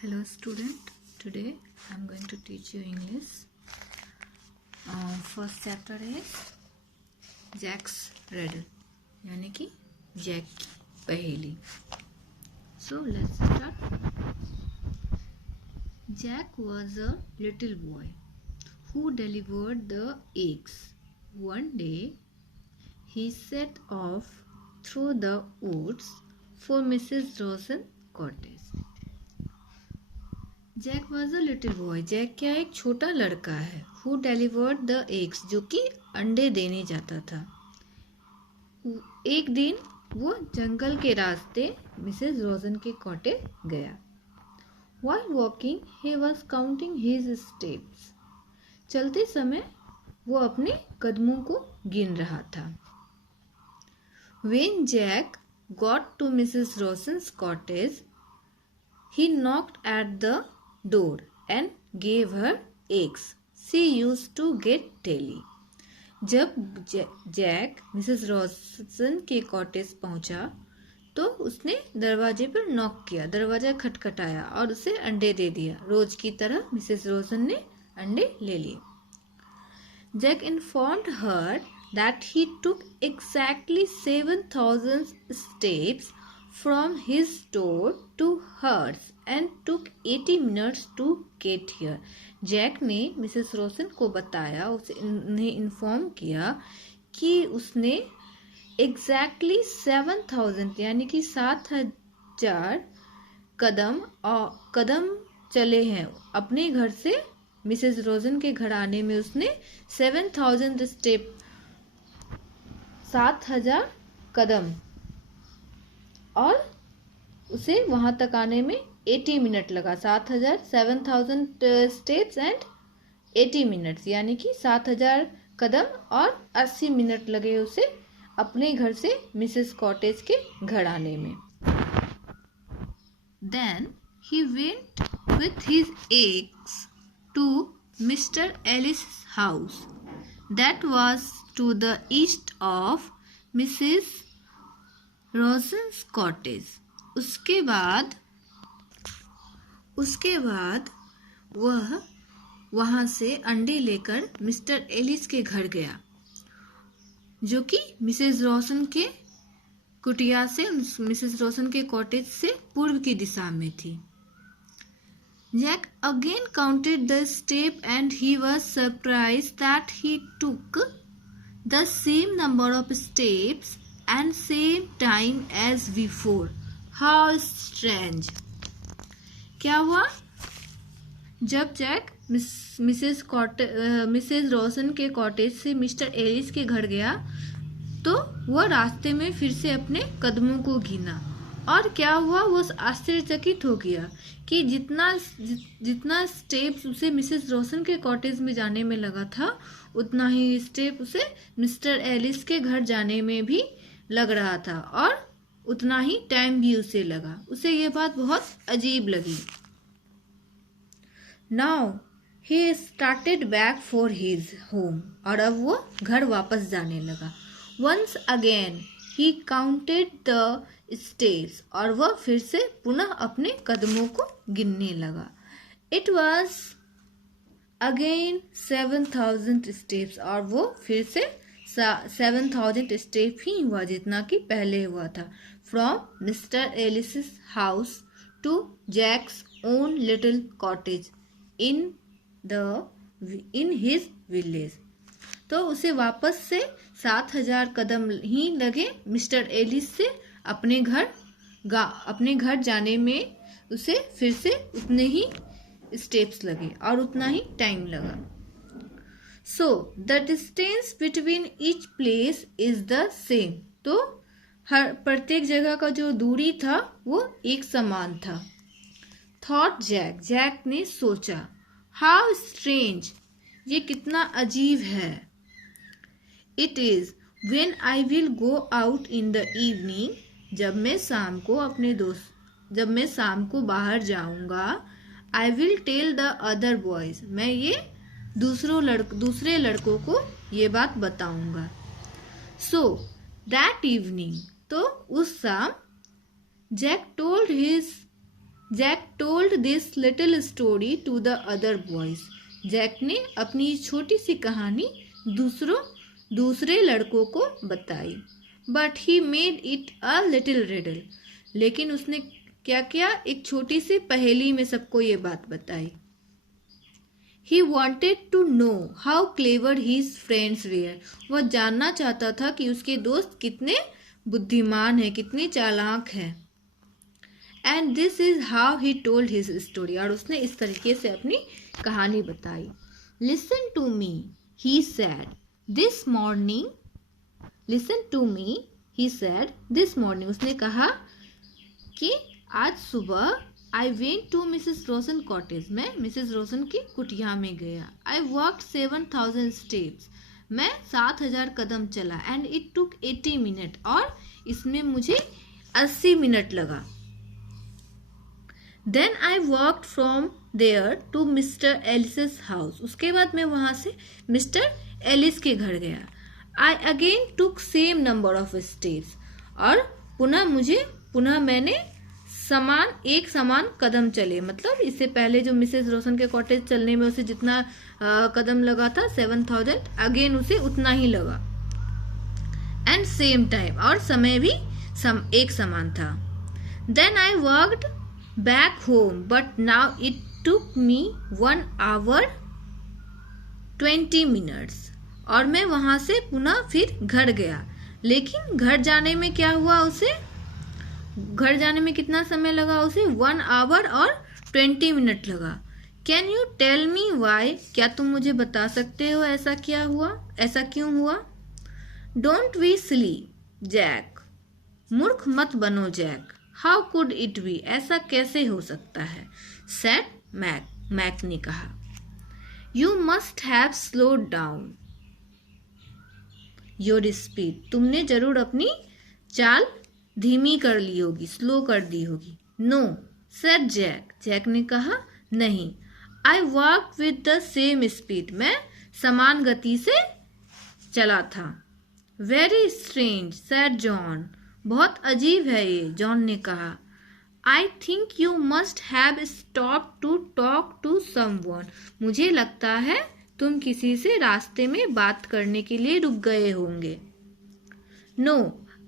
Hello student, today I am going to teach you English. First chapter is Jack's Riddle यानी कि Jack की पहेली. So let's start. Jack was a little boy who delivered the eggs. One day he set off through the woods for Mrs. Rosen's cottage. Jack was a little boy. Jack क्या एक छोटा लड़का है. Who delivered the eggs, जो कि अंडे देने जाता था. एक दिन वो जंगल के रास्ते मिसेस रोजन के कॉटेज गया. While walking he was counting his steps. चलते समय वो अपने कदमों को गिन रहा था. When Jack got to Mrs Rosen's cottage he knocked at the door and gave her eggs. She used to get daily. जब जैक मिसेस रॉसन के कॉटेज पहुंचा तो उसने दरवाजे पर नॉक किया. दरवाजा खटखटाया और उसे अंडे दे दिया. रोज की तरह मिसेस रॉसन ने अंडे ले लिए. Jack informed her that he took exactly 7,000 steps from his door to hers and took 80 minutes to get here. Jack ने मिसेस रोसन को बताया, उन्हें इन्फॉर्म किया कि उसने एग्जैक्टली 7,000 यानी कि 7,000 कदम चले हैं. अपने घर से मिसेस रोजन के घर आने में उसने 7,000 स्टेप 7,000 कदम और उसे वहां तक आने में 80 मिनट लगा. 7,000 स्टेप्स एंड 80 मिनट्स यानी कि 7,000 कदम और 80 मिनट लगे उसे अपने घर से मिसेस कॉटेज के घर आने में. Then he went with his eggs to Mr. Ellis's house. That was to the east of Mrs. Rosen's cottage. उसके बाद वह वहां से अंडे लेकर मिस्टर एलिस के घर गया, जो कि मिसेस रोसन के कुटिया से मिसेस रोसन के कॉटेज से पूर्व की दिशा में थी. Jack again counted the step and he was surprised that he took the same number of steps and same time as before. How strange. क्या हुआ? जब जैक मिसेस रोसन के कॉटेज से मिस्टर एलिस के घर गया तो वह रास्ते में फिर से अपने कदमों को गिना. और क्या हुआ? वो आश्चर्यचकित हो गया कि जितना स्टेप्स उसे मिसेस रोसन के कॉटेज में जाने में लगा था उतना ही स्टेप उसे मिस्टर एलिस के घर जाने में भी लग रहा था और उतना ही टाइम भी उसे लगा. उसे यह बात बहुत अजीब लगी. Now he started back for his home. और अब वो घर वापस जाने लगा. Once again he counted the steps. और वह फिर से पुनः अपने कदमों को गिनने लगा. It was again 7,000 steps. और वो फिर से 7,000 स्टेप ही हुआ जितना कि पहले हुआ था. From Mr Ellis house to Jack's own little cottage in his village. तो उसे वापस से 7,000 कदम ही लगे मिस्टर एलिस से अपने घर जाने में. उसे फिर से उतने ही स्टेप्स लगे और उतना ही टाइम लगा. So the distance between each place is the same. तो हर प्रत्येक जगह का जो दूरी था वो एक समान था. Thought Jack. जैक ने सोचा. How strange. ये कितना अजीब है. It is when I will go out in the evening. जब मैं शाम को बाहर जाऊंगा. I will tell the other boys. मैं ये दूसरे लड़कों को ये बात बताऊंगा. So that evening. तो उस शाम Jack told his Jack told this little story to the other boys. Jack ने अपनी छोटी सी कहानी दूसरे लड़कों को बताई। But he made it a little riddle. लेकिन उसने क्या किया, एक छोटी सी पहेली में सबको ये बात बताई। He wanted to know how clever his friends were. वह जानना चाहता था कि उसके दोस्त कितने बुद्धिमान हैं, कितने चालाक हैं। And this is how he told his story. और उसने इस तरीके से अपनी कहानी बताई। Listen to me, he said. This morning, listen to me, he said. This morning, उसने कहा कि आज सुबह I went to Mrs. Rosen cottage. मैं मिसेस रोशन की कुटिया में गया। I walked 7,000 steps. मैं 7,000 कदम चला। And it took 80 minutes. और इसमें मुझे 80 मिनट लगा। Then I walked from there to Mr. Ellis's house. उसके बाद मैं वहाँ से मिस्टर एलिस के घर गया। I again took same number of steps. और पुनः मैंने एक समान कदम चले। मतलब इससे पहले जो मिसेस रोशन के कॉटेज चलने में उसे जितना कदम लगा था 7,000, अगेन उसे उतना ही लगा। एंड सेम टाइम, और समय भी एक समान था। Then I walked back home but now it took me 1 hour 20 minutes। और मैं वहां से पुनः फिर घर गया। लेकिन घर जाने में क्या हुआ, उसे घर जाने में कितना समय लगा उसे? 1 hour और 20 मिनट लगा। Can you tell me why? क्या तुम मुझे बता सकते हो ऐसा क्यों हुआ? Don't be silly Jack. मूर्ख मत बनो जैक। How could it be? ऐसा कैसे हो सकता है? सेड मैक ने कहा। You must have slowed down your speed. तुमने जरूर अपनी चाल धीमी कर ली होगी, स्लो कर दी होगी। नो सेड जैक ने कहा, नहीं। I walk with the same speed. मैं समान गति से चला था। Very strange said John. बहुत अजीब है ये, जॉन ने कहा। I think you must have stop to talk to someone. मुझे लगता है तुम किसी से रास्ते में बात करने के लिए रुक गए होंगे। No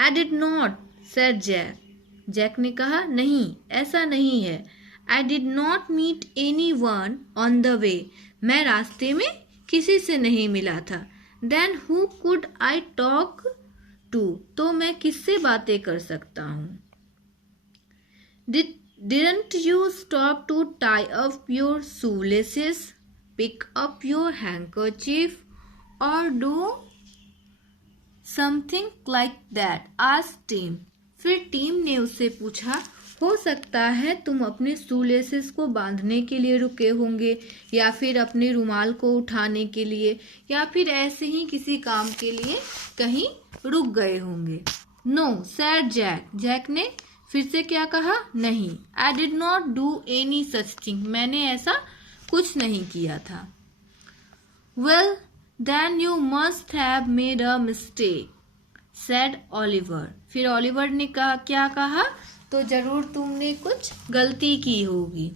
I did not said Jack ने कहा, नहीं, ऐसा नहीं है। I did not meet any one on the way. मैं रास्ते में किसी से नहीं मिला था। Then who could I talk to? तो मैं किससे बातें कर सकता हूँ? Didn't you stop to tie up your shoelaces, pick up your handkerchief or do something like that? asked Tim. फिर टीम ने उससे पूछा, हो सकता है तुम अपने शूलेसेस को बांधने के लिए रुके होंगे, या फिर अपने रुमाल को उठाने के लिए, या फिर ऐसे ही किसी काम के लिए कहीं रुक गए होंगे। नो सैड जैक ने फिर से क्या कहा? नहीं। I did not do any such thing. मैंने ऐसा कुछ नहीं किया था। Well then you must have made a mistake said Oliver. फिर ओलिवर ने क्या कहा? तो जरूर तुमने कुछ गलती की होगी।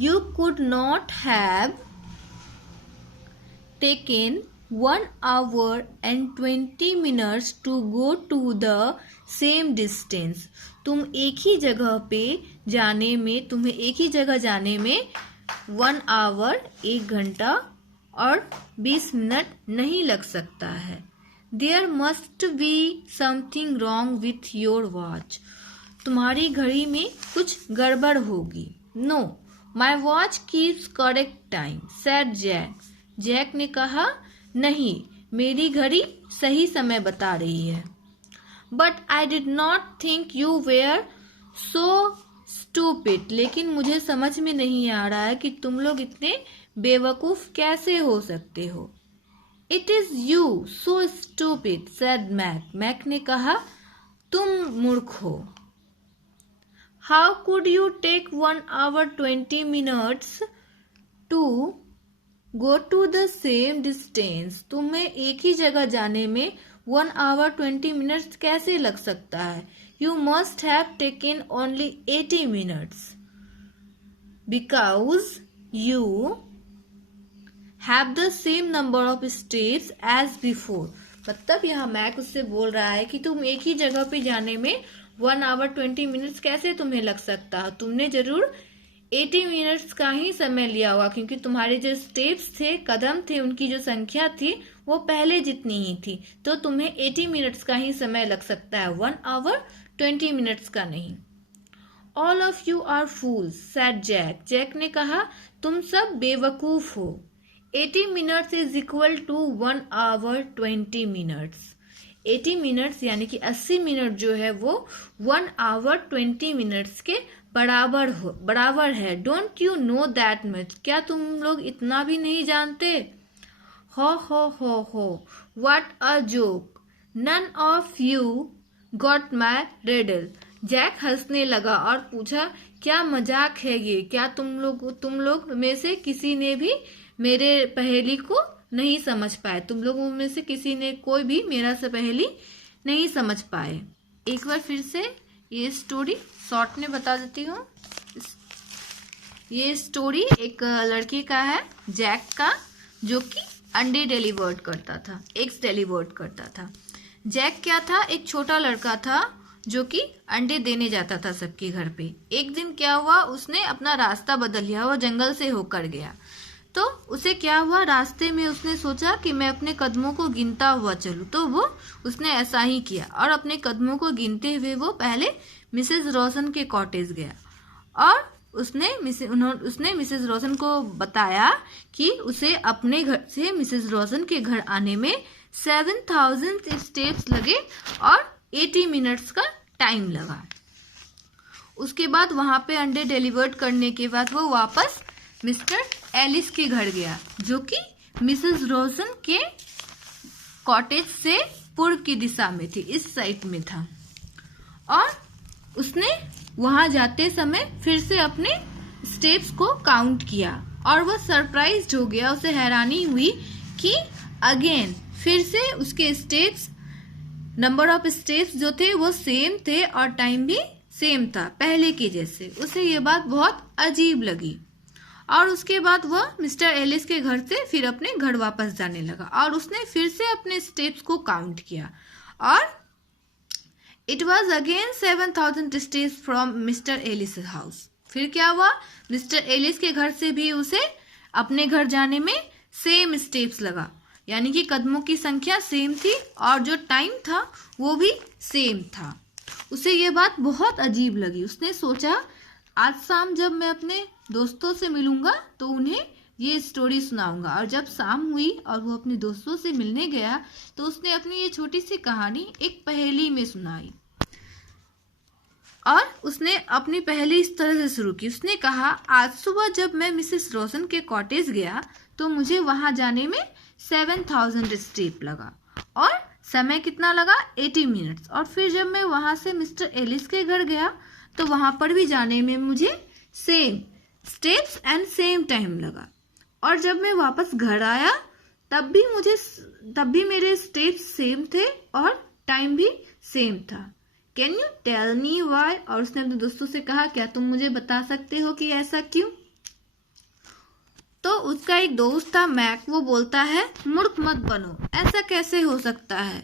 You could not have taken 1 hour and 20 minutes to go to the same distance. तुम्हें एक ही जगह जाने में 1 hour 1 घंटा और 20 मिनट नहीं लग सकता है। There must be something wrong with your watch. तुम्हारी घड़ी में कुछ गड़बड़ होगी। No, my watch keeps correct time, said Jack. Jack ने कहा, नहीं, मेरी घड़ी सही समय बता रही है। But I did not think you were so stupid. लेकिन मुझे समझ में नहीं आ रहा है कि तुम लोग इतने बेवकूफ कैसे हो सकते हो। It is you, so stupid, said Mac. Mac ने कहा, तुम मूर्ख हो। How could you take 1 hour 20 minutes to go to the same distance? तुम्हें एक ही जगह जाने में 1 hour 20 minutes कैसे लग सकता है? You must have taken only 80 minutes because you have the same number of steps as before. मतलब यहाँ मैक उससे बोल रहा है कि तुम एक ही जगह पे जाने में 1 आवर 20 मिनट्स कैसे तुम्हें लग सकता है। तुमने जरूर 80 मिनट्स का ही समय लिया होगा, क्योंकि तुम्हारे जो स्टेप्स थे, कदम थे, उनकी जो संख्या थी वो पहले जितनी ही थी, तो तुम्हें 80 मिनट्स का ही समय लग सकता है, 1 आवर 20 मिनट्स का नहीं। All of you are fools said Jack. Jack ने कहा तुम सब बेवकूफ हो। 80 minutes is equal to 1 hour 20 minutes. 80 minutes यानी कि 80 मिनट जो है वो 1 आवर 20 मिनट्स के बराबर है। Don't you know that much. क्या तुम लोग इतना भी नहीं जानते? हो what a joke. None of you got my riddle. Jack हंसने लगा और पूछा क्या मजाक है ये? क्या तुम लोग में से किसी ने भी मेरे पहेली को नहीं समझ पाए? तुम लोगों में से किसी ने कोई भी मेरा से पहेली नहीं समझ पाए। एक बार फिर से ये स्टोरी शॉर्ट में बता देती हूँ। ये स्टोरी एक लड़के का है, जैक का, जो कि अंडे डिलीवर्ड करता था, एग्स डिलीवर्ड करता था। जैक क्या था? एक छोटा लड़का था जो कि अंडे देने जाता था सबके घर पे। एक दिन क्या हुआ, उसने अपना रास्ता बदल लिया, वो जंगल से होकर गया। तो उसे क्या हुआ, रास्ते में उसने सोचा कि मैं अपने कदमों को गिनता हुआ चलूं, तो उसने ऐसा ही किया और अपने कदमों को गिनते हुए वो पहले मिसेस रोशन के कॉटेज गया और उसने मिसेस रोशन को बताया कि उसे अपने घर से मिसेस रोशन के घर आने में 7000 स्टेप्स लगे और 80 मिनट्स का टाइम लगा। उसके बाद वहां पे अंडे डिलीवर्ड करने के बाद वो वापस मिस्टर एलिस के घर गया, जो कि मिसेस रोशन के कॉटेज से पूर्व की दिशा में थी, इस साइड में था। और उसने वहां जाते समय फिर से अपने स्टेप्स को काउंट किया और वह सरप्राइज्ड हो गया। उसे हैरानी हुई कि अगेन फिर से उसके स्टेप्स, नंबर ऑफ स्टेप्स जो थे वो सेम थे और टाइम भी सेम था पहले के जैसे। उसे ये बात बहुत अजीब लगी और उसके बाद वह मिस्टर एलिस के घर से फिर अपने घर वापस जाने लगा और उसने फिर से अपने स्टेप्स को काउंट किया और it was again 7000 steps from Mr Ellis house. फिर क्या हुआ, मिस्टर एलिस के घर से भी उसे अपने घर जाने में सेम स्टेप्स लगा, यानी कि कदमों की संख्या सेम थी और जो टाइम था वो भी सेम था। उसे ये बात बहुत अजीब लगी। उसने सोचा आज शाम जब मैं अपने दोस्तों से मिलूंगा तो उन्हें ये स्टोरी सुनाऊंगा। और जब शाम हुई और वो अपने दोस्तों से मिलने गया तो उसने अपनी ये छोटी सी कहानी एक पहेली में सुनाई और उसने अपनी पहेली इस तरह से शुरू की। उसने कहा आज सुबह जब मैं मिसेस रोशन के कॉटेज गया तो मुझे वहां जाने में 7000 स्टेप लगा और समय कितना लगा, 80 मिनट्स। और फिर जब मैं वहां से मिस्टर एलिस के घर गया तो वहां पर भी जाने में मुझे same steps and same time लगा और जब मैं वापस घर आया तब भी मेरे स्टेप्स सेम थे और टाइम भी सेम था। Can you tell me why? और उसने अपने दोस्तों से कहा क्या तुम मुझे बता सकते हो कि ऐसा क्यों? तो उसका एक दोस्त था मैक, वो बोलता है मूर्ख मत बनो, ऐसा कैसे हो सकता है,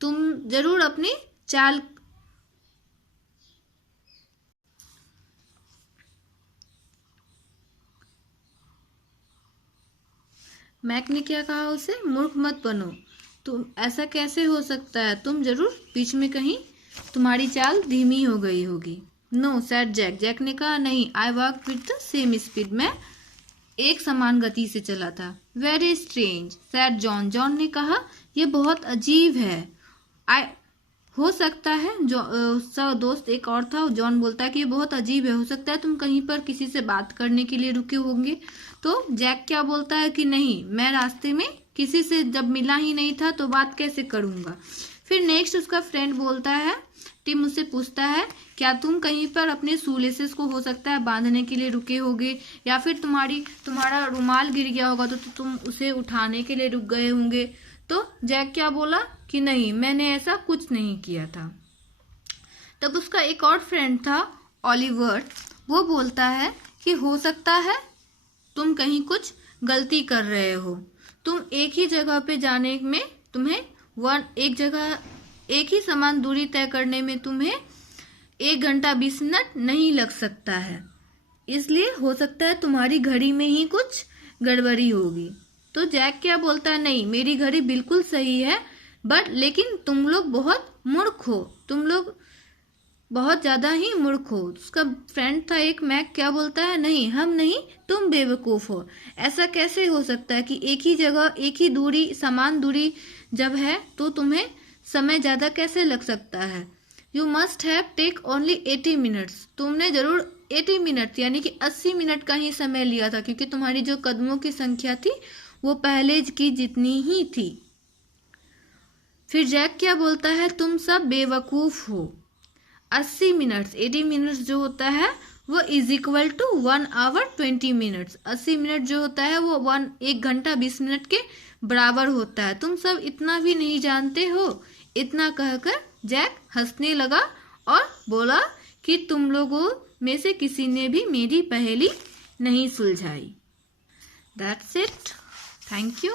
तुम जरूर अपनी चाल। मैक ने क्या कहा उसे, मूर्ख मत बनो, तुम ऐसा कैसे हो सकता है, तुम जरूर बीच में कहीं तुम्हारी चाल धीमी हो गई होगी। No sad Jack. जैक ने कहा नहीं, I walk with the same speed, मैं एक समान गति से चला था। Very strange sad John. John ने कहा यह बहुत अजीब है। हो सकता है, जो उसका दोस्त एक और था, जॉन बोलता है कि ये बहुत अजीब है, हो सकता है तुम कहीं पर किसी से बात करने के लिए रुके होंगे। तो जैक क्या बोलता है कि नहीं, मैं रास्ते में किसी से जब मिला ही नहीं था तो बात कैसे करूंगा। फिर नेक्स्ट उसका फ्रेंड बोलता है, टिम उससे पूछता है क्या तुम कहीं पर अपने शूलेसेस को हो सकता है बांधने के लिए रुके होगे या फिर तुम्हारा रुमाल गिर गया होगा तो तुम उसे उठाने के लिए रुक गए होंगे। तो जैक क्या बोला कि नहीं, मैंने ऐसा कुछ नहीं किया था। तब उसका एक और फ्रेंड था ओलिवर, वो बोलता है कि हो सकता है तुम कहीं कुछ गलती कर रहे हो। तुम एक ही जगह पे जाने में तुम्हें एक ही समान दूरी तय करने में तुम्हें 1 घंटा 20 मिनट नहीं लग सकता है, इसलिए हो सकता है तुम्हारी घड़ी में ही कुछ गड़बड़ी होगी। तो जैक क्या बोलता है, नहीं मेरी घड़ी बिल्कुल सही है, लेकिन तुम लोग बहुत मूर्ख हो, तुम लोग बहुत ज्यादा ही मूर्ख हो। उसका फ्रेंड था एक मैक, क्या बोलता है, नहीं हम नहीं, तुम बेवकूफ हो। ऐसा कैसे हो सकता है कि एक ही जगह एक ही दूरी समान दूरी जब है तो तुम्हें समय ज्यादा कैसे लग सकता है। You must have take only 80 minutes, तुमने जरूर 80 मिनट यानी कि 80 मिनट का ही समय लिया था, क्योंकि तुम्हारी जो कदमों की संख्या थी वो पहले की जितनी ही थी। फिर जैक क्या बोलता है, तुम सब बेवकूफ हो। 80 मिनट्स 80 मिनट्स जो होता है वो is equal to 1 hour 20 minutes. 80 minute जो होता है वो 1 घंटा 20 मिनट के बराबर होता है। तुम सब इतना भी नहीं जानते हो। इतना कहकर जैक हंसने लगा और बोला कि तुम लोगों में से किसी ने भी मेरी पहेली नहीं सुलझाई। That's it, thank you.